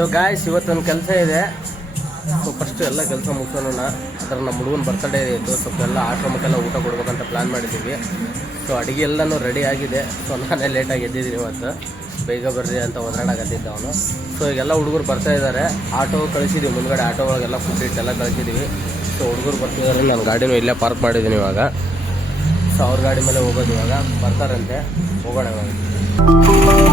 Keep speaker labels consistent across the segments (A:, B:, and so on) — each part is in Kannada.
A: ಸೊ ಗಾಯ್ಸ್ ಇವತ್ತೊಂದು ಕೆಲಸ ಇದೆ. ಸೊ ಫಸ್ಟ್ ಎಲ್ಲ ಕೆಲಸ ಮುಗಿಸೋಣ ಅದರ ನಮ್ಮ ಹುಡುಗನ ಬರ್ತಡೇ ಇತ್ತು ಸ್ವಲ್ಪ ಎಲ್ಲ ಆಶ್ರಮಕ್ಕೆಲ್ಲ ಊಟ ಕೊಡ್ಬೇಕಂತ ಪ್ಲ್ಯಾನ್ ಮಾಡಿದ್ದೀವಿ. ಸೊ ಅಡುಗೆ ಎಲ್ಲನೂ ರೆಡಿ ಆಗಿದೆ. ಸೊ ನಾನೇ ಲೇಟಾಗಿ ಎದ್ದಿದ್ದೀನಿ ಇವತ್ತು. ಬೇಗ ಬರ್ರಿ ಅಂತ ಒದರಾಡಕತ್ತಿದ್ದ ಅವನು. ಸೊ ಈಗೆಲ್ಲ ಹುಡುಗರು ಬರ್ತಾ ಇದ್ದಾರೆ ಆಟೋ ಕಳಿಸಿದ್ದೀವಿ ಮುಂದ್ಗಡೆ ಆಟೋ ಒಳಗೆಲ್ಲ ಫುಡ್ ಇಟ್ಟೆಲ್ಲ ಕಳಿಸಿದ್ದೀವಿ ಸೊ ಹುಡುಗರು ಬರ್ತಿದ್ದಾರೆ ನಾನು ಗಾಡಿನೂ ಇಲ್ಲೇ ಪಾರ್ಕ್ ಮಾಡಿದ್ದೀನಿ ಇವಾಗ. ಸೊ ಅವ್ರ ಗಾಡಿ ಮೇಲೆ ಹೋಗೋದು ಇವಾಗ. ಬರ್ತಾರಂತೆ. ಹೋಗೋಣ ಇವಾಗ.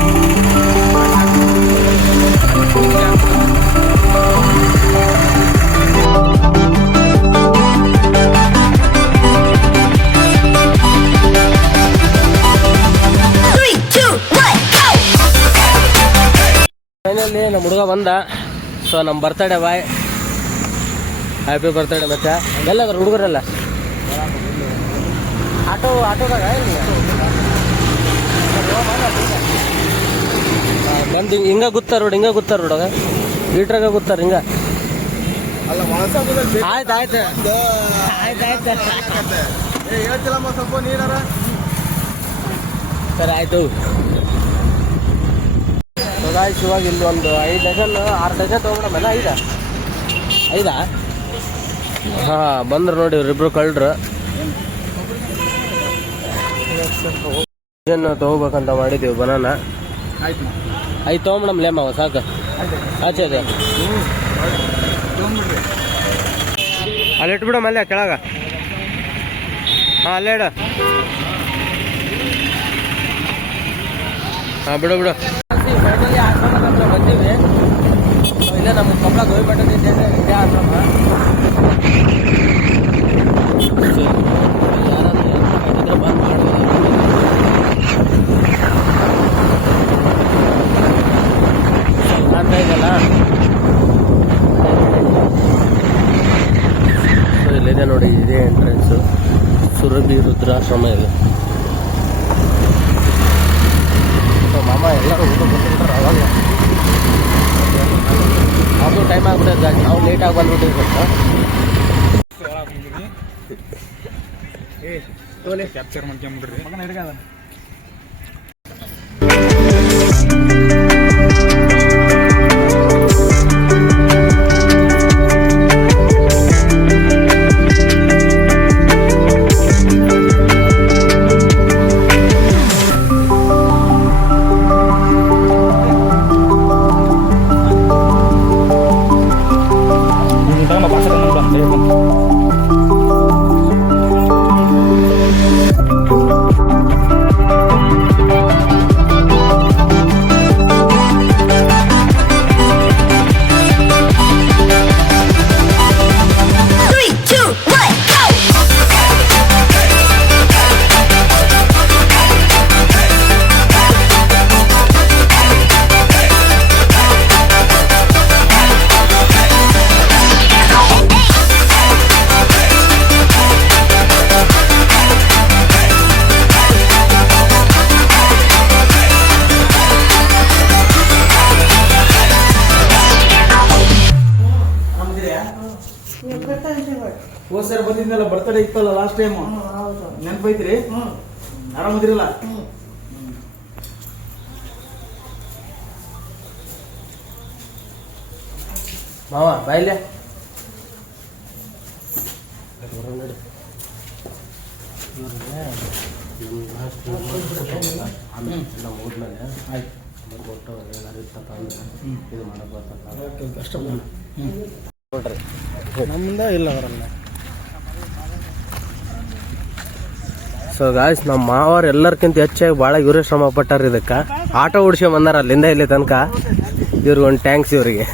A: ಫೈನಲಿ ನಮ್ಮ ಹುಡುಗ ಬಂದ. ಸೊ ನಮ್ಮ ಬರ್ತಡೇ ಬಾಯ್ ಹ್ಯಾಪಿ ಬರ್ತಡೇ ಮತ್ತೆ. ಎಲ್ಲ ಹುಡುಗರೆಲ್ಲ? ಆಟೋ ಆಟೋದಾಗ ಬಂದು ಹಿಂಗೆ ಗುತ್ತಾರ ರೋಡ್ ಹಿಂಗ ಗುತ್ತಾರ ರೋಡಾಗ ಲೀಟ್ರಾಗ ಗುತ್ತಾರ ಹಿಂಗ. ಆಯ್ತು ಆಯ್ತು. ಸರಿ ಆಯ್ತು. ಗಾಯ್ಸ್ ಇವಾಗ ಇಲ್ಲಿ ಒಂದು ಐದು ಡಜನ್ ಆರು ಡಜನ್ ತೊಗೊಂಡಮೇಲೆ ಐದಾ. ಐದಾ? ಹಾಂ ಬಂದ್ರು ನೋಡಿ ಇವ್ರಿಬ್ರು ಕಳ್ರು ಡಜನ್ ತೊಗೋಬೇಕಂತ ಮಾಡಿದ್ದೀವಿ ಬನಾನ. ಐದು ತೊಗೊಂಬಿಡಮ್ ಲೇಮವ ಸಾಕು. ಆಚೆ
B: ಅದೇ
A: ಅಲ್ಲಿ ಇಟ್ಬಿಡಮ್ ಅಲ್ಲೇ ಕೆಳಗ. ಹಾಂ ಅಲ್ಲೇ ಇಡ. ಹಾಂ ಬಿಡು ಬಿಡು. ಫೈನಲಿ ಆಶ್ರಮ ಹತ್ರ ಬಂದೀವಿ. ಇಲ್ಲ ನಮ್ಮ ಕಪ್ಪಳ ಗೋವಿಮಠದ ಇದೆ ಇದೆ ಆಶ್ರಮ. ಇದೆಯಲ್ಲ? ಇಲ್ಲಿದೆ ನೋಡಿ, ಇದೇ ಎಂಟ್ರೆನ್ಸ್ ಸುರಭಿ ರುದ್ರಾಶ್ರಮ ಇದೆ ಸೊ ಮಾಮ ಎಲ್ಲರೂ ಊಟ ಬಂದಿರ್ತಾರೆ ಅವಾಗ. ಅದು ಟೈಮ್ ಆಗ್ಬಿಡುತ್ತೆ ನಾವು ಲೇಟಾಗಿ ಬಂದ್ಬಿಟ್ಟಿವಿ ಸ್ವಲ್ಪ.
B: ಕ್ಯಾಪ್ಚರ್ ಮಾಡ್ಕೊಂಬಿಡ್ರಿ. ಮಗನ ಹಿಡ್ಕದ ಹೋದ್ ಸರ್ ಬಂದಿದ್ನಲ್ಲ ಬರ್ತಡೇ ಇತ್ತಲ್ಲ ಲಾಸ್ಟ್ ಟೈಮ್ ನೆನಪೈತ್ರಿ ಆರಾಮದಿರಲ್ಲ
A: ಮಾವ ಬಾಯಿಲೆ ಮುಗಿದ್ಮೇಲೆ
B: ಆಯ್ತು
A: ಕೊಟ್ಟು ಎಲ್ಲರೂ ಅಂದ್ರೆ ಇದು ಮಾಡಕ್ ಬರ್ತಪ್ಪ
B: ಕಷ್ಟ
A: ನೋಡ್ರಿ
B: ನಮ್ಮಿಂದ ಇಲ್ಲ ಅವರಲ್ಲ
A: ಸೊ ಗಾಯ್ಸ್ ನಮ್ಮ ಮಾವರು ಎಲ್ಲರ್ಕಿಂತ ಹೆಚ್ಚಾಗಿ ಭಾಳ ಇವರೇ ಶ್ರಮ ಪಟ್ಟಾರ ಇದಕ್ಕೆ. ಆಟೋ ಓಡಿಸ್ಕೊಂಡ್ ಬಂದಾರ ಅಲ್ಲಿಂದ ಇಲ್ಲಿ ತನಕ. ಇವ್ರಿಗೆ ಒಂದು ಟ್ಯಾಂಕ್ಸ್ ಇವರಿಗೆ.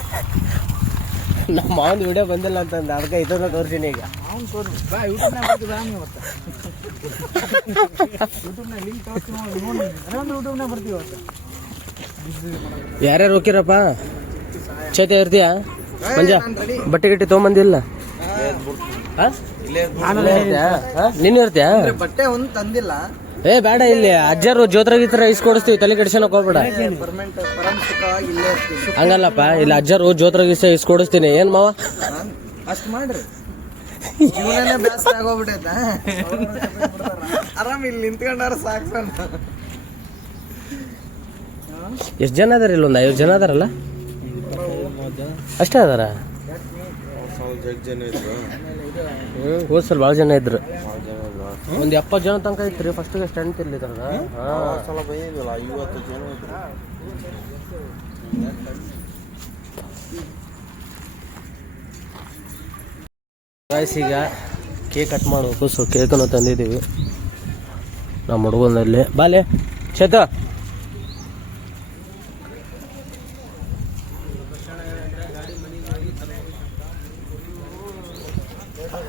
A: ನಮ್ಮ ಮಾವನ ವಿಡಿಯೋ ಬಂದಿಲ್ಲ ಅಂತಂದು ಅದಕ್ಕೆ ಇದನ್ನ ತೋರಿಸಿನಿ ಈಗ. ಯಾರ್ಯಾರು ಹೋಗಿರಪ್ಪ ಚೇತ ಇರ್ತೀಯಾ? ಮಂಜ ಬಟ್ಟೆ ಗಿಟ್ಟೆ ತೊಗೊಂಬಂದಿಲ್ಲ? ನೀನು ಇರ್ತೀಯಾ?
B: ಬಟ್ಟೆ ಒಂದು ತಂದಿಲ್ಲ
A: ಏ ಬೇಡ ಇಲ್ಲಿ. ಅಜ್ಜರು ಜೋತ್ರ ಗೀತ್ರ ಇಸ್ಕೊಡಿಸ್ತೀವಿ ತಲೆ ಕೆಡ್ಸೋಕ್ ಹೋಗ್ಬೇಡ. ಹಂಗಲ್ಲಪ್ಪ ಇಲ್ಲಿ ಅಜ್ಜರು ಜೋತ್ರ ಗೀಸ ಇಸ್ಕೊಡಿಸ್ತೀನಿ ಏನ್ ಮಾವ?
B: ಅಷ್ಟು ಮಾಡ್ರಿ ಜೀವನನೇ ಬೇಸರ ಆಗೋಗ್ಬಿಟ್ಟೈತ. ಆರಾಮ್ ಇಲ್ಲಿ ನಿಂತ್ಕೊಂಡಾರ ಸಾಕು. ಸಣ್ಣ
A: ಎಷ್ಟು ಜನ ಅದಾರ ಇಲ್ಲೊಂದ್ ಐವತ್ತು ಜನ ಅದಾರಲ್ಲ? ಅಷ್ಟೇ ಅದಾರ? ಹೋದ್ ಸಲ ಭಾಳ ಜನ ಇದ್ರು. ಒಂದು ಎಪ್ಪತ್ತು ಜನ ತನಕ ಇತ್ತು ರೀ ಫಸ್ಟಿಗೆ ಸ್ಟ್ಯಾಂಡ್ ಇಲ್ಲಿ ಇದ್ರದ ಈಗ ಕೇಕ್ ಕಟ್ ಮಾಡಬೇಕು. ಸೊ ಕೇಕನ್ನು ತಂದಿದ್ದೀವಿ. ನಮ್ಮ ಹುಡುಗನಲ್ಲಿ. ಬಾಲೆ ಚೇತ.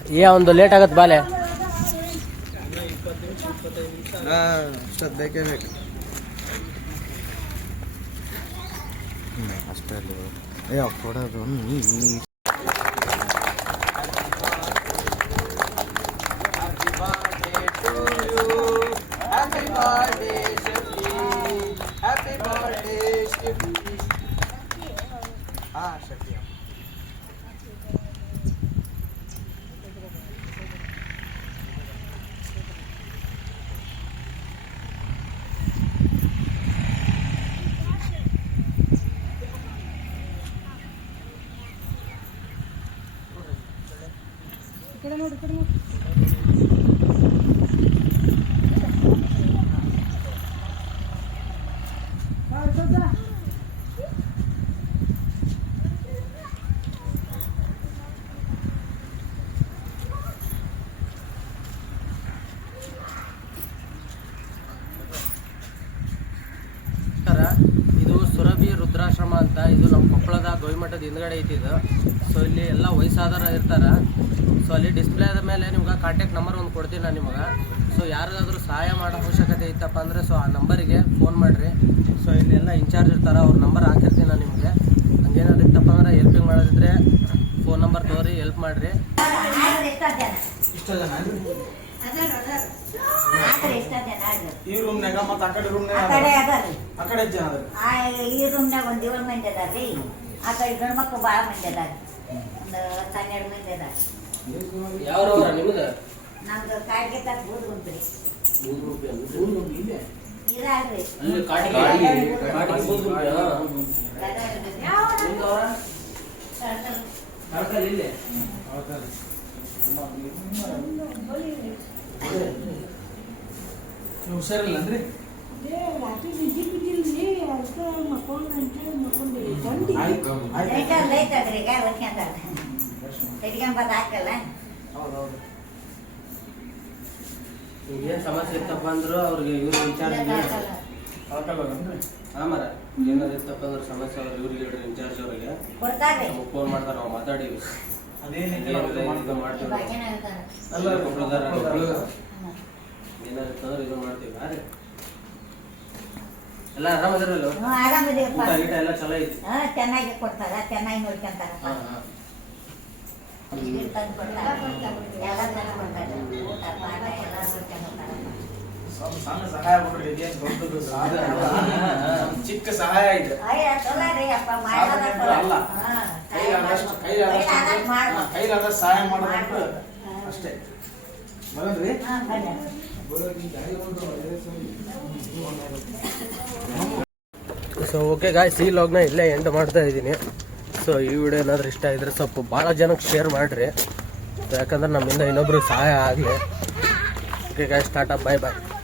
A: ಏ ಒಂದು ಲೇಟ್ ಆಗತ್ತೆ ಬಾಲೆ.
C: ಬೇಕೇ ಬೇಕು. ಅಷ್ಟೇ ಅಲ್ಲಿ ಏ ಕೊಡೋದು
A: ನಮಸ್ಕಾರ ಇದು ಸುರಭಿ ರುದ್ರಾಶ್ರಮ ಅಂತ. ಇದು ನಮ್ಮ ಕೊಪ್ಪಳದ ಗವಿಮಠದ ಹಿಂದ್ಗಡೆ ಐತಿ ಇದು. ಸೊ ಇಲ್ಲಿ ಎಲ್ಲ ವಯಸ್ಸಾದವರು ಇರ್ತಾರೆ. ಸೊ ಅಲ್ಲಿ ಡಿಸ್ಪ್ಲೇ ಆದ ಮೇಲೆ ನಿಮ್ಗೆ ಕಾಂಟ್ಯಾಕ್ಟ್ ನಂಬರ್ ಒಂದು ಕೊಡ್ತೀನಿ ನಾನು ನಿಮಗೆ. ಸೊ ಯಾರಿಗಾದ್ರೂ ಸಹಾಯ ಮಾಡೋ ಅವಶ್ಯಕತೆ ಇತ್ತಪ್ಪ ಅಂದರೆ ಸೊ ಆ ನಂಬರಿಗೆ ಫೋನ್ ಮಾಡಿರಿ. ಸೊ ಇಲ್ಲಿ ಎಲ್ಲ ಇನ್ಚಾರ್ಜ್ ಇರ್ತಾರೆ ಅವ್ರ ನಂಬರ್ ಹಾಕಿರ್ತೀನಿ ನಾನು ನಿಮಗೆ. ಹಂಗೇನಾದ್ರು ಇತ್ತಪ್ಪ ಅಂದ್ರೆ ಹೆಲ್ಪಿಂಗ್ ಮಾಡೋದಿದ್ರೆ ಫೋನ್ ನಂಬರ್ ತಗೋರಿ ಹೆಲ್ಪ್ ಮಾಡಿರಿ.
B: ಇಷ್ಟ ಜನ ಏನ್ರಿ?
D: ಇಷ್ಟ ಜನ ಆದ್ರು.
B: ಈ ರೂಮ್ನಾಗ ಮತ್ತೆ ಆ ಕಡೆ
D: ಆ ಕಡೆ ಅದಾರಿ
B: ಆ ಕಡೆ ಜನ ಅದಾರಿ
D: ಆ ಈ ರೂಮ್ನಾಗ ಒಂದ್ ಏಳು ಮಂದಿ ಅದಾರಿ ಆ ಕಡೆ ಗಂಡು ಮಕ್ಕಳು ಭಾಳ ಮಂದಿ ಅದಾರಿ ಒಂದು ಹತ್ತು ಹನ್ನೆರಡು ಮಂದಿ ಅದಾರ
A: ಯಾವ ನಿಮ್ದು?
D: ಕಾಡಿಗೆ ಬೂದ್
A: ಇಲ್ಲಿ?
B: ಹುಷಾರಿಲ್ಲ ಅಂದ್ರೆ
A: ಏನ್ ಸಮಸ್ಯೆ ಇತ್ತಪ್ಪ ಅಂದ್ರು ಅವ್ರಿಗೆ ಇವ್ರು
B: ಕಳ್ಕಲ್ಲವ್ರನ್ರಿ
A: ಆಮರ ಏನಾದ್ರು ಇತ್ತಪ್ಪ ಅಂದ್ರೆ ಸಮಸ್ಯೆ ಅವ್ರು ಇವ್ರಿಗೆ ಲೀಡರ್ ಇನ್ಚಾರ್ಜ್ ಅವ್ರಿಗೆ. ಫೋನ್ ಮಾಡ್ತಾರೆ ನಾವು ಮಾತಾಡೀವಿ ಮಾಡ್ತೀವಿ
B: ಅಲ್ಲ
A: ಇತ್ತಂದ್ರೆ ಇದು ಮಾಡ್ತೀವಿ ಹಾರಿ ಎಲ್ಲ ಆರಾಮದಿರಲ್ಲ?
D: ಹ್ಞೂ ಆರಾಮಿದೀವಪ್ಪ
A: ಊಟ ಗೀಟ ಎಲ್ಲ ಚಲೋ ಐತಿ?
D: ಹಾ ಚೆನ್ನಾಗಿ ಕೊಡ್ತಾರ ಚೆನ್ನಾಗಿ ನೋಡ್ಕೊಂತಾರಪ್ಪ
A: ಹಾ ಹಾ.
D: ನೀರ್ ತಂದು ಕೊಡ್ತಾರ. ಎಲ್ಲ ಜನ ಕೊಡ್ತಾರೆ. ಊಟ ಪಾಠ ಎಲ್ಲ ನೋಡ್ಕೊಂಡ್ತಾರಪ್ಪ
B: ಸ್ವಲ್ಪ ಸಣ್ಣ ಸಹಾಯ ಕೊಡ್ರಿ ಇದೇನ್ ದೊಡ್ಡದು. ಚಿಕ್ಕ ಸಹಾಯ ಇದೆ.
D: ಅಯ್ಯ ಚಲೋ ರೀ ಅಪ್ಪ
B: ಅಲ್ಲ.
D: ಹಾ,
B: ಕೈಲಾದಷ್ಟು
D: ಕೈಲಾದಷ್ಟು
B: ಕೈಲಾದಷ್ಟು ಸಹಾಯ ಮಾಡೋದಂತ ಅಷ್ಟೇ.
A: ಸೊ ಓಕೆ ಗಾಯ್ಸ್ ಈ ಲಾಗ್ನ ಇಲ್ಲೇ ಎಂಡ್ ಮಾಡ್ತಾ ಇದ್ದೀನಿ. ಸೊ ಈ ವಿಡಿಯೋ ಏನಾದರೂ ಇಷ್ಟ ಇದ್ದರೆ ಸ್ವಲ್ಪ ಭಾಳ ಜನಕ್ಕೆ ಶೇರ್ ಮಾಡಿರಿ. ಯಾಕಂದ್ರೆ ನಮ್ಮಿಂದ ಇನ್ನೊಬ್ರಿಗೆ ಸಹಾಯ ಆಗಲಿ. Okay guys tata bye bye